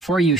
For you.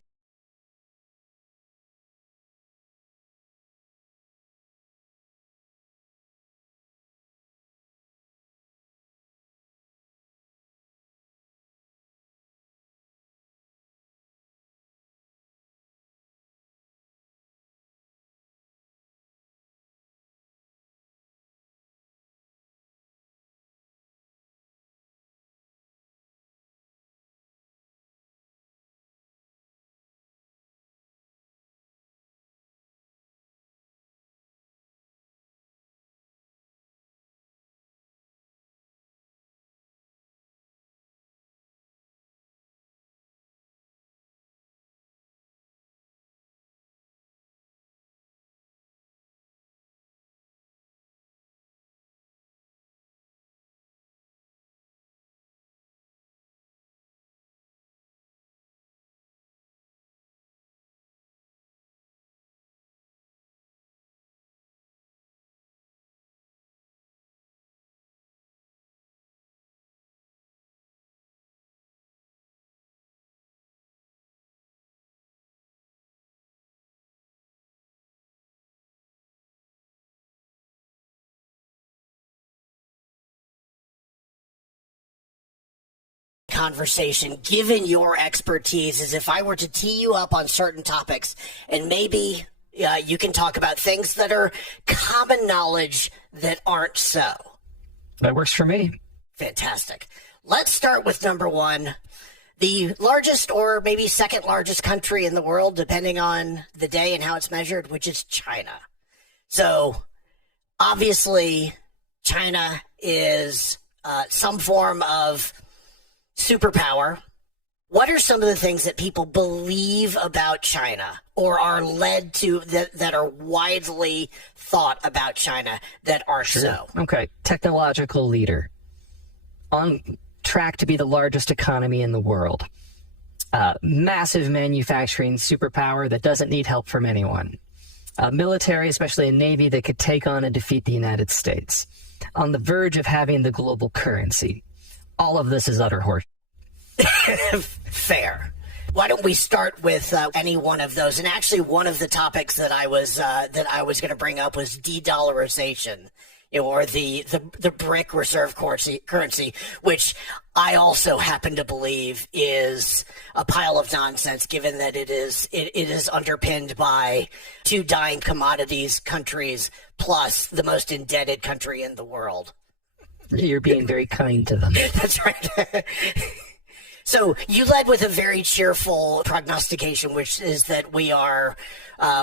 Conversation, given your expertise, is if I were to tee you up on certain topics and maybe you can talk about things that are common knowledge that aren't so. That works for me. Fantastic. Let's start with number one. The largest or maybe second largest country in the world, depending on the day and how it's measured, which is China. So obviously China is some form of superpower. What are some of the things that people believe about China or are led to that are widely thought about China that are so? Okay. Technological leader. On track to be the largest economy in the world. Massive manufacturing superpower that doesn't need help from anyone. Military, especially a navy that could take on and defeat the United States. On the verge of having the global currency. All of this is utter horse. Fair. Why don't we start with any one of those? And actually, one of the topics that I was going to bring up was de-dollarization, or the BRIC reserve currency, which I also happen to believe is a pile of nonsense, given that it is underpinned by two dying commodities countries plus the most indebted country in the world. You're being very kind to them. That's right. So you led with a very cheerful prognostication, which is that we are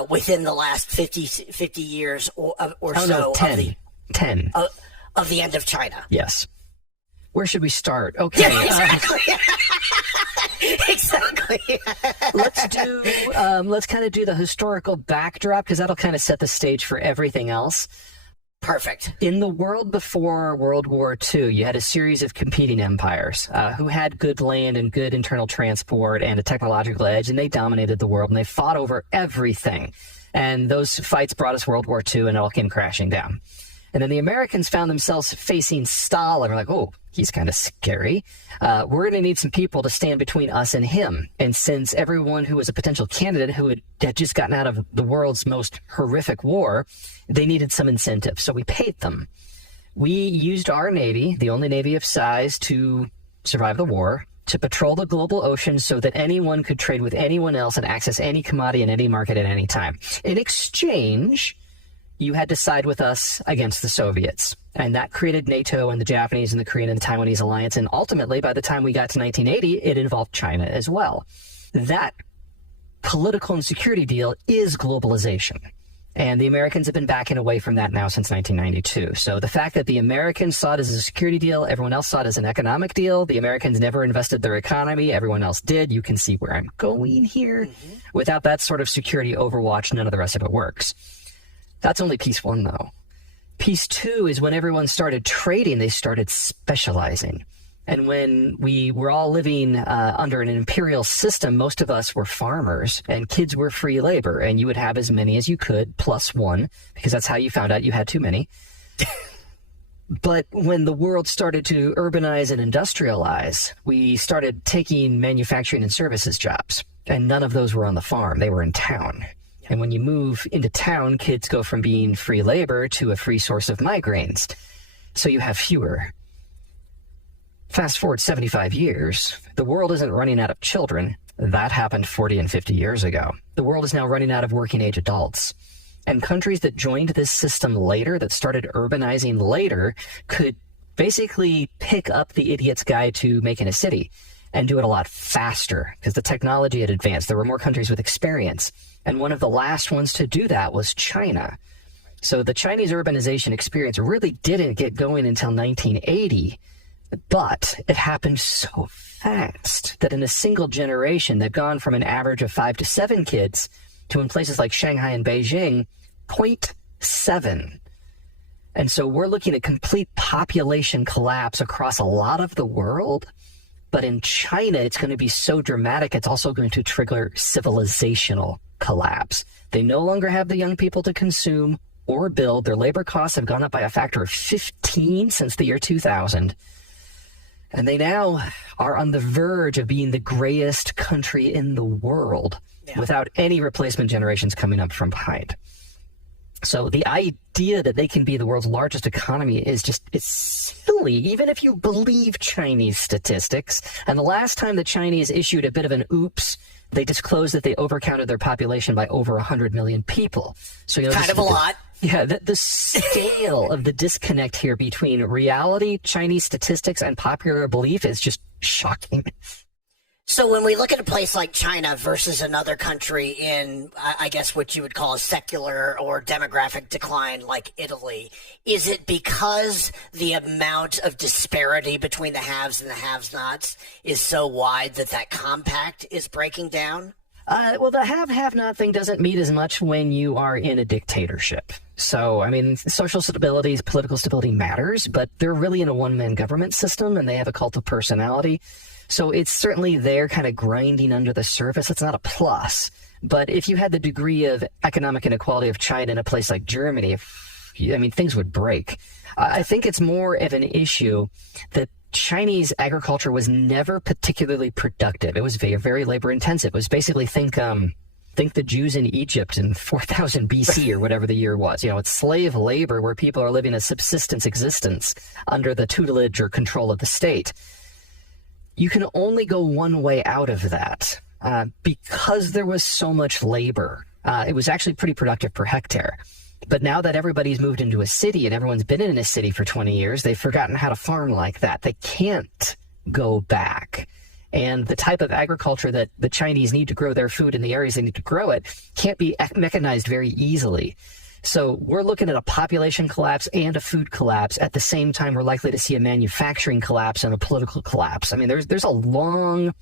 within the last 50 years or so. No, 10. Of the end of China. Yes. Where should we start? Okay. Yeah, exactly. Exactly. Let's kind of do the historical backdrop, because that'll kind of set the stage for everything else. Perfect. In the world before World War II, you had a series of competing empires who had good land and good internal transport and a technological edge, and they dominated the world, and they fought over everything. And those fights brought us World War II, and it all came crashing down. And then the Americans found themselves facing Stalin. We're like, oh, he's kind of scary. We're going to need some people to stand between us and him. And since everyone who was a potential candidate who had just gotten out of the world's most horrific war, they needed some incentive. So we paid them. We used our Navy, the only Navy of size to survive the war, to patrol the global ocean so that anyone could trade with anyone else and access any commodity in any market at any time. In exchange, you had to side with us against the Soviets. And that created NATO and the Japanese and the Korean and the Taiwanese alliance. And ultimately, by the time we got to 1980, it involved China as well. That political and security deal is globalization. And the Americans have been backing away from that now since 1992. So the fact that the Americans saw it as a security deal, everyone else saw it as an economic deal. The Americans never invested their economy. Everyone else did. You can see where I'm going here. Mm-hmm. Without that sort of security overwatch, none of the rest of it works. That's only piece one, though. Piece two is when everyone started trading, they started specializing. And when we were all living under an imperial system, most of us were farmers and kids were free labor, and you would have as many as you could plus one, because that's how you found out you had too many. But when the world started to urbanize and industrialize, we started taking manufacturing and services jobs. And none of those were on the farm. They were in town. And when you move into town, kids go from being free labor to a free source of migraines. So you have fewer. Fast forward 75 years, the world isn't running out of children. That happened 40 and 50 years ago. The world is now running out of working age adults. And countries that joined this system later, that started urbanizing later, could basically pick up the idiot's guide to making a city and do it a lot faster because the technology had advanced. There were more countries with experience. And one of the last ones to do that was China. So the Chinese urbanization experience really didn't get going until 1980, but it happened so fast that in a single generation, they've gone from an average of 5 to 7 kids to, in places like Shanghai and Beijing, 0.7. And so we're looking at complete population collapse across a lot of the world. But in China, it's going to be so dramatic, it's also going to trigger civilizational collapse. They no longer have the young people to consume or build. Their labor costs have gone up by a factor of 15 since the year 2000. And they now are on the verge of being the grayest country in the world without any replacement generations coming up from behind. So the idea that they can be the world's largest economy is just, it's silly, even if you believe Chinese statistics. And the last time the Chinese issued a bit of an oops, they disclosed that they overcounted their population by over 100 million people. So, you know, kind of a lot. Yeah, the scale of the disconnect here between reality, Chinese statistics, and popular belief is just shocking. So when we look at a place like China versus another country in, I guess, what you would call a secular or demographic decline like Italy, is it because the amount of disparity between the haves and the have-nots is so wide that that compact is breaking down? Well, the have-not thing doesn't mean as much when you are in a dictatorship. So, I mean, social stability, political stability matters, but they're really in a one-man government system, and they have a cult of personality. So it's certainly there kind of grinding under the surface. It's not a plus. But if you had the degree of economic inequality of China in a place like Germany, things would break. I think it's more of an issue that Chinese agriculture was never particularly productive. It was very, very labor intensive. It was basically, think the Jews in Egypt in 4000 BC or whatever the year was. You know, it's slave labor where people are living a subsistence existence under the tutelage or control of the state. You can only go one way out of that because there was so much labor. It was actually pretty productive per hectare. But now that everybody's moved into a city and everyone's been in a city for 20 years, they've forgotten how to farm like that. They can't go back. And the type of agriculture that the Chinese need to grow their food in the areas they need to grow it can't be mechanized very easily. So we're looking at a population collapse and a food collapse. At the same time, we're likely to see a manufacturing collapse and a political collapse. I mean, there's a long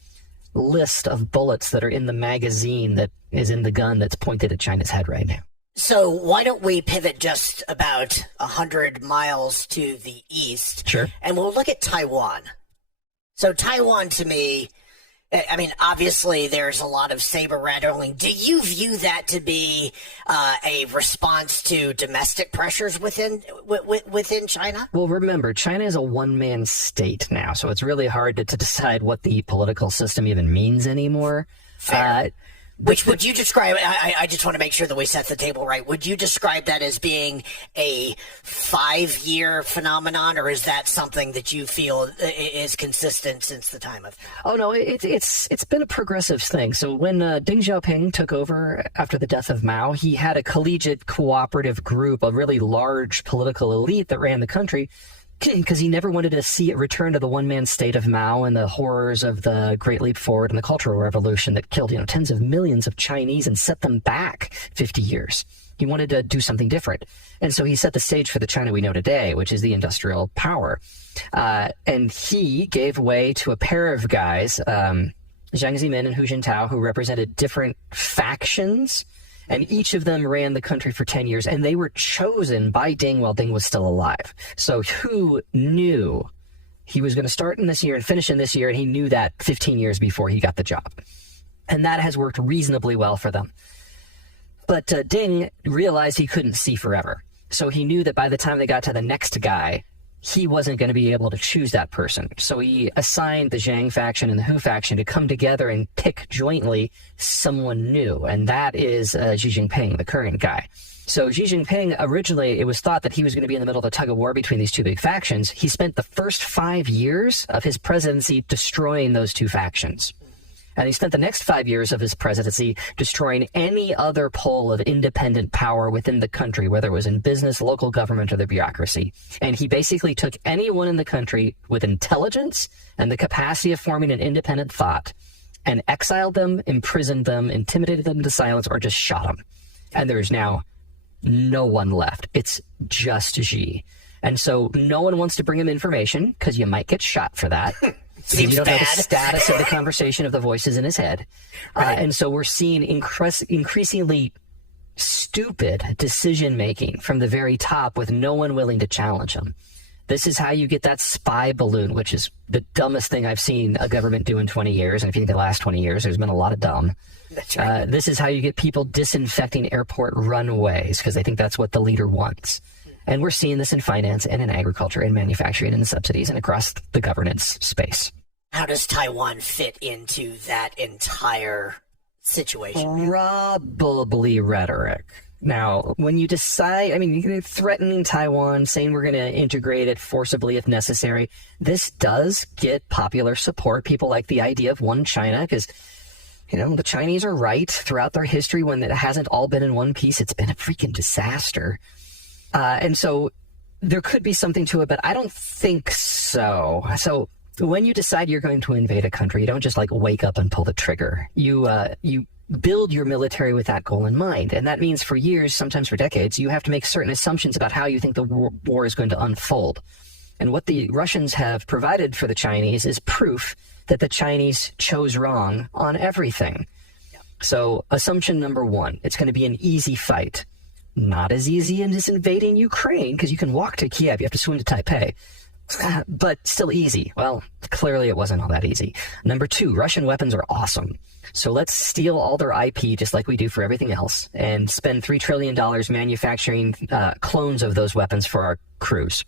list of bullets that are in the magazine that is in the gun that's pointed at China's head right now. So why don't we pivot just about 100 miles to the east? Sure. And we'll look at Taiwan. So Taiwan, to me, I mean, obviously there's a lot of saber rattling. Do you view that to be a response to domestic pressures within China? Well, remember, China is a one-man state now, so it's really hard to decide what the political system even means anymore. Fair. Which would you describe, I just want to make sure that we set the table right, would you describe that as being a 5-year phenomenon, or is that something that you feel is consistent since the time of... Oh, no, it's been a progressive thing. So when Deng Xiaoping took over after the death of Mao, he had a collegiate cooperative group, a really large political elite that ran the country, because he never wanted to see it return to the one-man state of Mao and the horrors of the Great Leap Forward and the Cultural Revolution that killed, tens of millions of Chinese and set them back 50 years. He wanted to do something different. And so he set the stage for the China we know today, which is the industrial power. And he gave way to a pair of guys, Jiang Zemin and Hu Jintao, who represented different factions. And each of them ran the country for 10 years, and they were chosen by Deng while Deng was still alive. So Hu knew he was going to start in this year and finish in this year, and he knew that 15 years before he got the job. And that has worked reasonably well for them. But Deng realized he couldn't see forever. So he knew that by the time they got to the next guy, he wasn't going to be able to choose that person. So he assigned the Zhang faction and the Hu faction to come together and pick jointly someone new. And that is Xi Jinping, the current guy. So Xi Jinping, originally, it was thought that he was going to be in the middle of a tug of war between these two big factions. He spent the first 5 years of his presidency destroying those two factions. And he spent the next 5 years of his presidency destroying any other pole of independent power within the country, whether it was in business, local government, or the bureaucracy. And he basically took anyone in the country with intelligence and the capacity of forming an independent thought and exiled them, imprisoned them, intimidated them to silence, or just shot them. And there is now no one left. It's just Xi. And so no one wants to bring him information because you might get shot for that. Seems you don't bad. know the status of the conversation of the voices in his head. Right. And so we're seeing increasingly stupid decision-making from the very top with no one willing to challenge him. This is how you get that spy balloon, which is the dumbest thing I've seen a government do in 20 years. And if you think the last 20 years, there's been a lot of dumb. That's right. This is how you get people disinfecting airport runways because they think that's what the leader wants. And we're seeing this in finance and in agriculture and manufacturing and in subsidies and across the governance space. How does Taiwan fit into that entire situation? Probably rhetoric. Now, when you decide, I mean, you're threatening Taiwan, saying we're going to integrate it forcibly if necessary, this does get popular support. People like the idea of one China because, you know, the Chinese are right. Throughout their history, when it hasn't all been in one piece, it's been a freaking disaster. And so there could be something to it, but I don't think so. So when you decide you're going to invade a country, you don't just like wake up and pull the trigger. You build your military with that goal in mind. And that means for years, sometimes for decades, you have to make certain assumptions about how you think the war is going to unfold. And what the Russians have provided for the Chinese is proof that the Chinese chose wrong on everything. So assumption number one, it's going to be an easy fight. Not as easy as invading Ukraine, because you can walk to Kiev, you have to swim to Taipei, but still easy. Well, clearly it wasn't all that easy. Number two, Russian weapons are awesome. So let's steal all their IP, just like we do for everything else, and spend $3 trillion manufacturing clones of those weapons for our crews.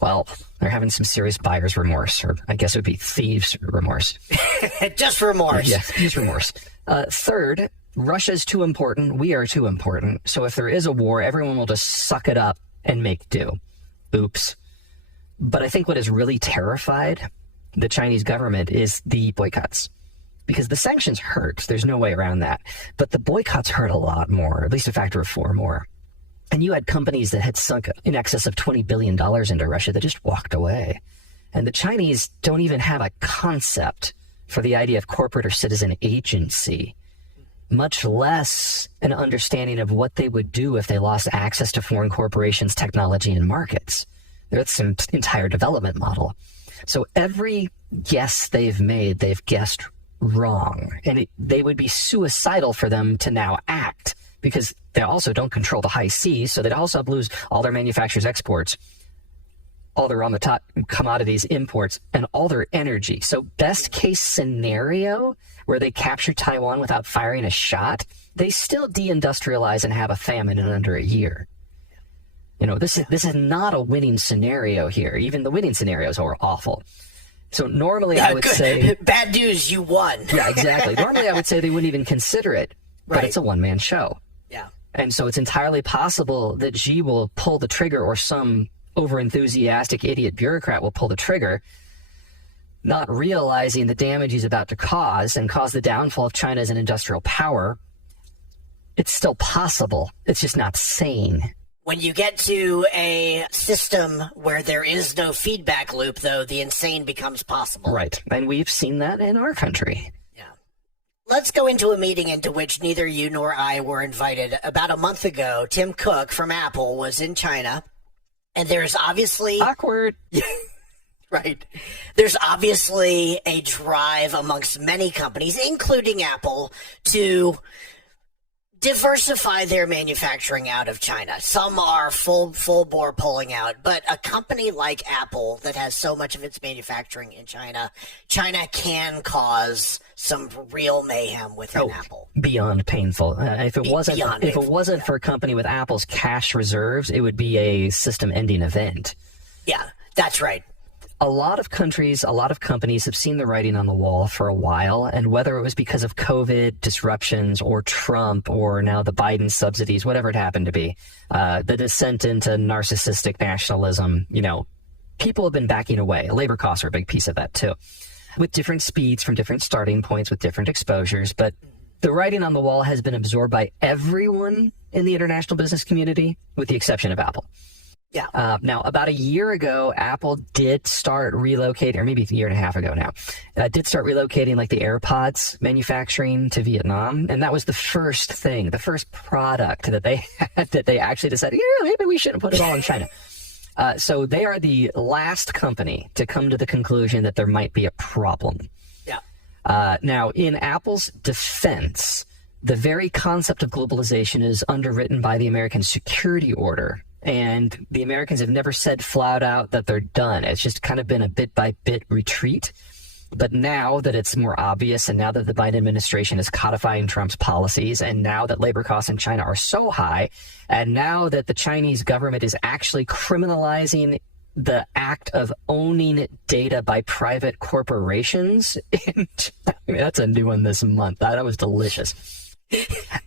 Well, they're having some serious buyer's remorse, or I guess it would be thieves' remorse. Just remorse. Yes, just remorse. Third, Russia's too important. We are too important. So if there is a war, everyone will just suck it up and make do. Oops. But I think what has really terrified the Chinese government is the boycotts. Because the sanctions hurt. There's no way around that. But the boycotts hurt a lot more, at least a factor of 4 more. And you had companies that had sunk in excess of $20 billion into Russia that just walked away. And the Chinese don't even have a concept for the idea of corporate or citizen agency, much less an understanding of what they would do if they lost access to foreign corporations, technology, and markets. That's an entire development model. So every guess they've made, they've guessed wrong. And they would be suicidal for them to now act, because they also don't control the high seas, so they'd also lose all their manufacturers' exports, all their on-the-top commodities imports, and all their energy. So best case scenario, where they capture Taiwan without firing a shot, they still deindustrialize and have a famine in under a year. You know, this is not a winning scenario here. Even the winning scenarios are awful. So normally I would say... Bad news, you won. Yeah, exactly. Normally I would say they wouldn't even consider it, but Right. it's a one-man show. Yeah. And so it's entirely possible that Xi will pull the trigger, or some over-enthusiastic idiot bureaucrat will pull the trigger, not realizing the damage he's about to cause and cause the downfall of China as an industrial power. It's still possible. It's just not sane. When you get to a system where there is no feedback loop, though, the insane becomes possible. Right. And we've seen that in our country. Yeah. Let's go into a meeting into which neither you nor I were invited. About a month ago, Tim Cook from Apple was in China, and there's obviously... Awkward. Right. There's obviously a drive amongst many companies, including Apple, to diversify their manufacturing out of China. Some are full bore pulling out, but a company like Apple that has so much of its manufacturing in China can cause some real mayhem within Apple. Beyond painful. If it wasn't yeah. for a company with Apple's cash reserves, it would be a system-ending event. Yeah. That's right. A lot of countries, a lot of companies have seen the writing on the wall for a while, and whether it was because of COVID disruptions or Trump or now the Biden subsidies, whatever it happened to be, the descent into narcissistic nationalism, people have been backing away. Labor costs are a big piece of that too, with different speeds from different starting points with different exposures. But the writing on the wall has been absorbed by everyone in the international business community, with the exception of Apple. Yeah. Now, about a year ago, Apple did start relocating, or maybe a year and a half ago now, did start relocating like the AirPods manufacturing to Vietnam. And that was the first thing, the first product that they had that they actually decided, maybe we shouldn't put it all in China. So they are the last company to come to the conclusion that there might be a problem. Yeah. Now, in Apple's defense, the very concept of globalization is underwritten by the American Security Order. And the Americans have never said flat out that they're done. It's just kind of been a bit-by-bit retreat. But now that it's more obvious, and now that the Biden administration is codifying Trump's policies, and now that labor costs in China are so high, and now that the Chinese government is actually criminalizing the act of owning data by private corporations, that's a new one this month. That was delicious.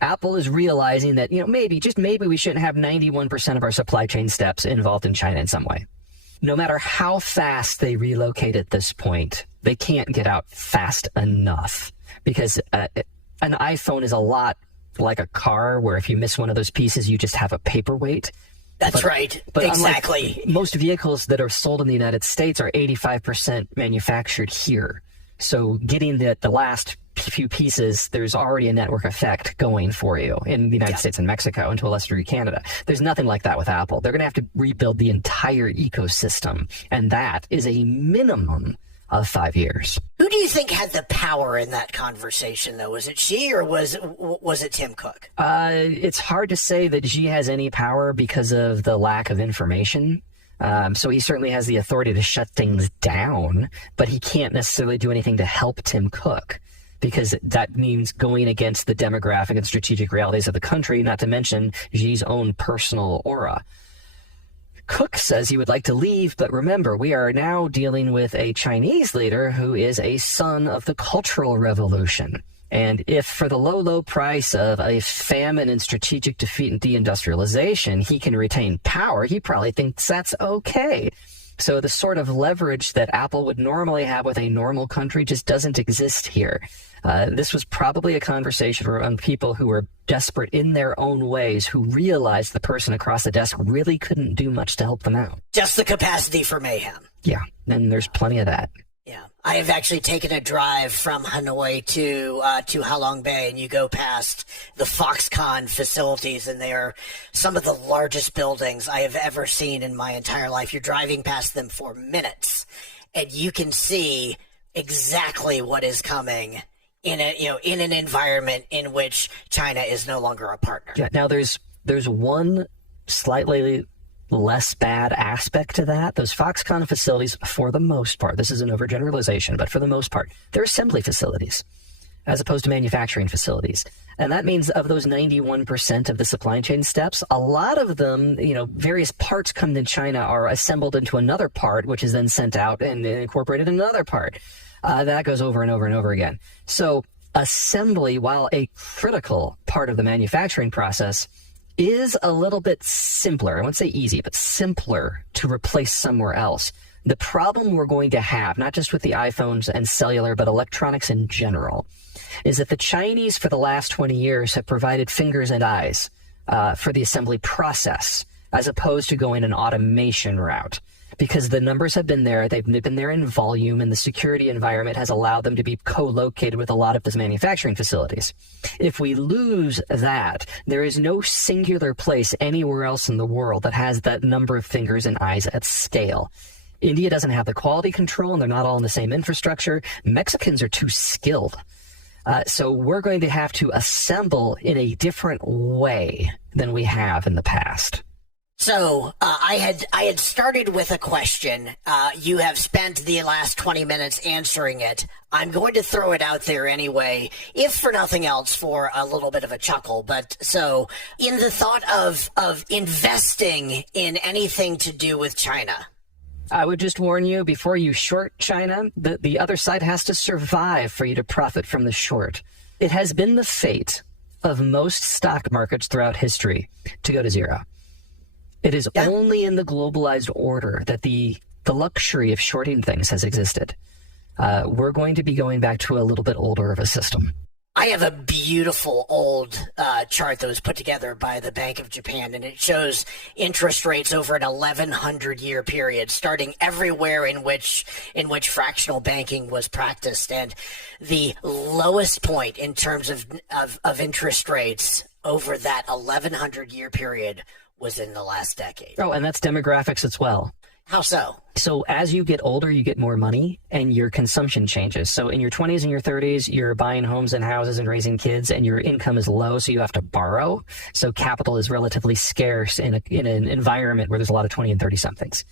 Apple is realizing that, maybe we shouldn't have 91% of our supply chain steps involved in China in some way. No matter how fast they relocate at this point, they can't get out fast enough, because an iPhone is a lot like a car, where if you miss one of those pieces, you just have a paperweight. That's right. But exactly. Most vehicles that are sold in the United States are 85% manufactured here. So getting the last few pieces, there's already a network effect going for you in the United States and Mexico, and to a lesser degree Canada. There's nothing like that with Apple. They're going to have to rebuild the entire ecosystem, and that is a minimum of 5 years. Who do you think had the power in that conversation, though? Was it Xi, or was it Tim Cook? It's hard to say that Xi has any power because of the lack of information. So he certainly has the authority to shut things down, but he can't necessarily do anything to help Tim Cook, because that means going against the demographic and strategic realities of the country, not to mention Xi's own personal aura. Cook says he would like to leave, but remember, we are now dealing with a Chinese leader who is a son of the Cultural Revolution. And if for the low price of a famine and strategic defeat and deindustrialization, he can retain power, he probably thinks that's okay. So the sort of leverage that Apple would normally have with a normal country just doesn't exist here. This was probably a conversation around people who were desperate in their own ways, who realized the person across the desk really couldn't do much to help them out. Just the capacity for mayhem. Yeah, and there's plenty of that. Yeah, I have actually taken a drive from Hanoi to Halong Bay, and you go past the Foxconn facilities, and they are some of the largest buildings I have ever seen in my entire life. You're driving past them for minutes, and you can see exactly what is coming in an environment in which China is no longer a partner. Yeah. Now there's one slightly less bad aspect to that. Those Foxconn facilities, for the most part, this is an overgeneralization, but for the most part, they're assembly facilities as opposed to manufacturing facilities. And that means of those 91% of the supply chain steps, a lot of them, various parts come to China are assembled into another part, which is then sent out and incorporated in another part. That goes over and over and over again. So assembly, while a critical part of the manufacturing process, is a little bit simpler. I won't say easy, but simpler to replace somewhere else. The problem we're going to have, not just with the iPhones and cellular, but electronics in general, is that the Chinese for the last 20 years have provided fingers and eyes for the assembly process, as opposed to going an automation route. Because the numbers have been there, they've been there in volume, and the security environment has allowed them to be co-located with a lot of those manufacturing facilities. If we lose that, there is no singular place anywhere else in the world that has that number of fingers and eyes at scale. India doesn't have the quality control, and they're not all in the same infrastructure. Mexicans are too skilled. So we're going to have to assemble in a different way than we have in the past. So I had started with a question. You have spent the last 20 minutes answering it. I'm going to throw it out there anyway, if for nothing else, for a little bit of a chuckle. But so in the thought of investing in anything to do with China, I would just warn you, before you short China, the other side has to survive for you to profit from the short. It has been the fate of most stock markets throughout history to go to zero. It is only in the globalized order that the luxury of shorting things has existed. We're going to be going back to a little bit older of a system. I have a beautiful old chart that was put together by the Bank of Japan, and it shows interest rates over an 1,100-year period, starting everywhere in which fractional banking was practiced. And the lowest point in terms of interest rates over that 1,100-year period was in the last decade. Oh, and that's demographics as well. How so? So as you get older, you get more money and your consumption changes. So in your 20s and your 30s, you're buying homes and houses and raising kids, and your income is low, so you have to borrow. So capital is relatively scarce in an environment where there's a lot of 20 and 30-somethings.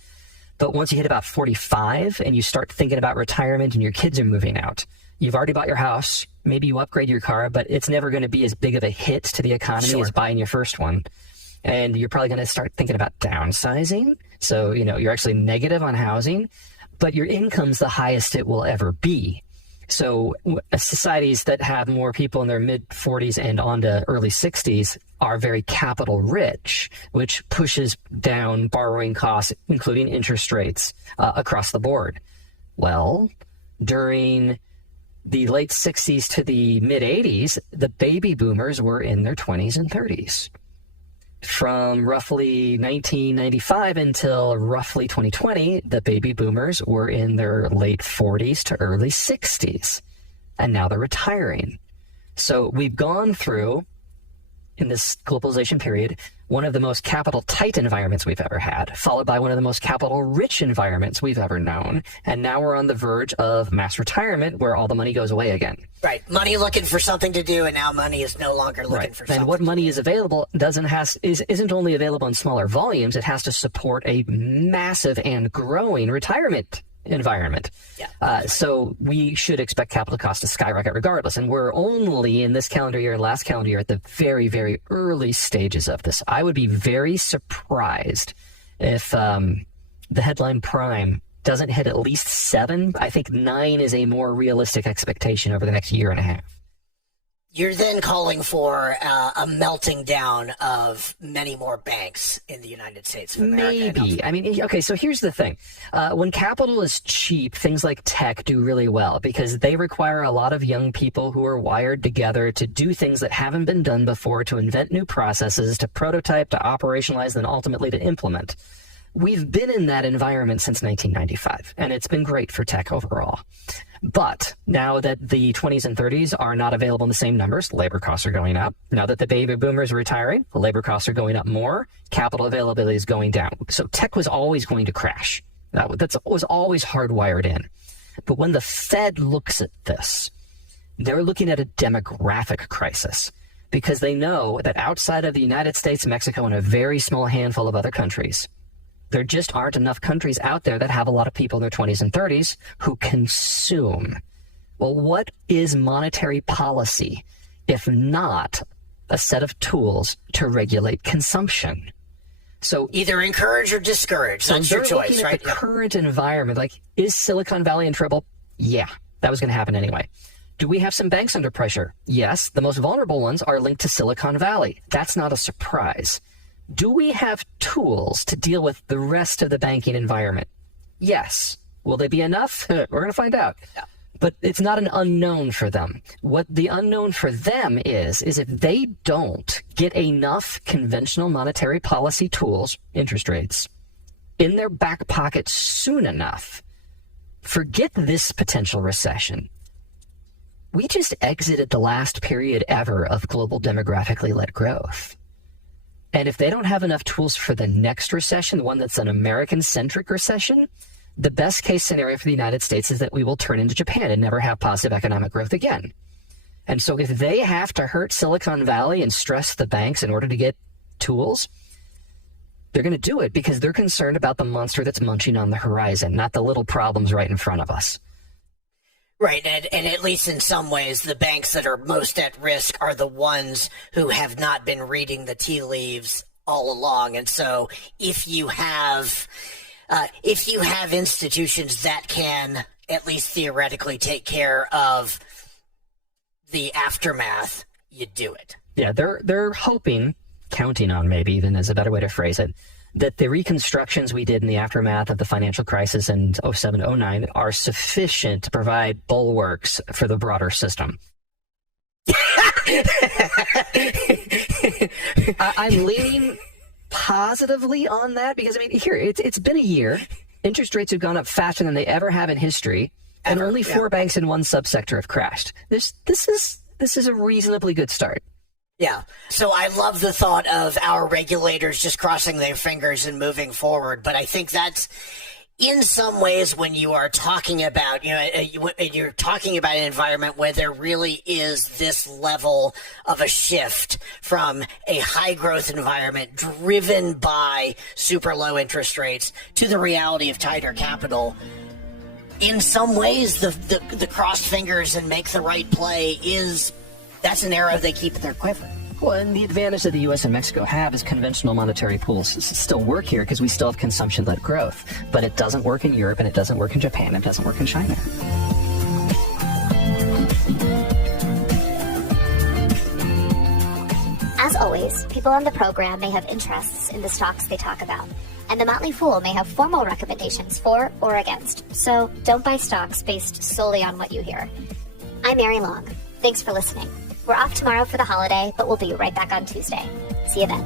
But once you hit about 45 and you start thinking about retirement and your kids are moving out, you've already bought your house, maybe you upgrade your car, but it's never going to be as big of a hit to the economy as buying your first one. And you're probably going to start thinking about downsizing. So, you're actually negative on housing, but your income's the highest it will ever be. So societies that have more people in their mid-40s and on to early 60s are very capital rich, which pushes down borrowing costs, including interest rates, across the board. Well, during the late 60s to the mid-80s, the baby boomers were in their 20s and 30s. From roughly 1995 until roughly 2020, the baby boomers were in their late 40s to early 60s, and now they're retiring. So we've gone through, in this globalization period, one of the most capital-tight environments we've ever had, followed by one of the most capital-rich environments we've ever known, and now we're on the verge of mass retirement where all the money goes away again. Right. Money looking for something to do, and now money is no longer looking for something. And what money is available isn't only available in smaller volumes, it has to support a massive and growing retirement environment. Yeah. So we should expect capital costs to skyrocket regardless. And we're only in this calendar year and last calendar year at the very, very early stages of this. I would be very surprised if the headline prime doesn't hit at least 7. I think 9 is a more realistic expectation over the next year and a half. You're then calling for a melting down of many more banks in the United States of America. Maybe. I mean, okay, so here's the thing. When capital is cheap, things like tech do really well because they require a lot of young people who are wired together to do things that haven't been done before, to invent new processes, to prototype, to operationalize, and ultimately to implement. We've been in that environment since 1995, and it's been great for tech overall. But now that the 20s and 30s are not available in the same numbers, labor costs are going up. Now that the baby boomers are retiring, the labor costs are going up more, capital availability is going down. So tech was always going to crash. That was always hardwired in. But when the Fed looks at this, they're looking at a demographic crisis because they know that outside of the United States, Mexico, and a very small handful of other countries, there just aren't enough countries out there that have a lot of people in their 20s and 30s who consume. Well, what is monetary policy if not a set of tools to regulate consumption? So either encourage or discourage. That's your choice, right? The current environment, like, is Silicon Valley in trouble? Yeah, that was going to happen anyway. Do we have some banks under pressure? Yes, the most vulnerable ones are linked to Silicon Valley. That's not a surprise. Do we have tools to deal with the rest of the banking environment? Yes. Will they be enough? We're going to find out. Yeah. But it's not an unknown for them. What the unknown for them is if they don't get enough conventional monetary policy tools, interest rates, in their back pocket soon enough, forget this potential recession. We just exited the last period ever of global demographically led growth. And if they don't have enough tools for the next recession, the one that's an American-centric recession, the best case scenario for the United States is that we will turn into Japan and never have positive economic growth again. And so if they have to hurt Silicon Valley and stress the banks in order to get tools, they're going to do it because they're concerned about the monster that's munching on the horizon, not the little problems right in front of us. Right, and at least in some ways, the banks that are most at risk are the ones who have not been reading the tea leaves all along. And so if you have if you have institutions that can at least theoretically take care of the aftermath, you do it. Yeah, they're hoping, counting on maybe even is a better way to phrase it, that the reconstructions we did in the aftermath of the financial crisis in 07, 09 are sufficient to provide bulwarks for the broader system. I'm leaning positively on that because, I mean, here, it's been a year. Interest rates have gone up faster than they ever have in history, and only four banks in one subsector have crashed. This is a reasonably good start. Yeah. So I love the thought of our regulators just crossing their fingers and moving forward. But I think that's in some ways when you are talking about, you're talking about an environment where there really is this level of a shift from a high growth environment driven by super low interest rates to the reality of tighter capital. In some ways, the crossed fingers and make the right play that's an arrow they keep in their quiver. Well, and the advantage that the U.S. and Mexico have is conventional monetary pools still work here because we still have consumption-led growth. But it doesn't work in Europe, and it doesn't work in Japan, and it doesn't work in China. As always, people on the program may have interests in the stocks they talk about, and the Motley Fool may have formal recommendations for or against. So don't buy stocks based solely on what you hear. I'm Mary Long. Thanks for listening. We're off tomorrow for the holiday, but we'll be right back on Tuesday. See you then.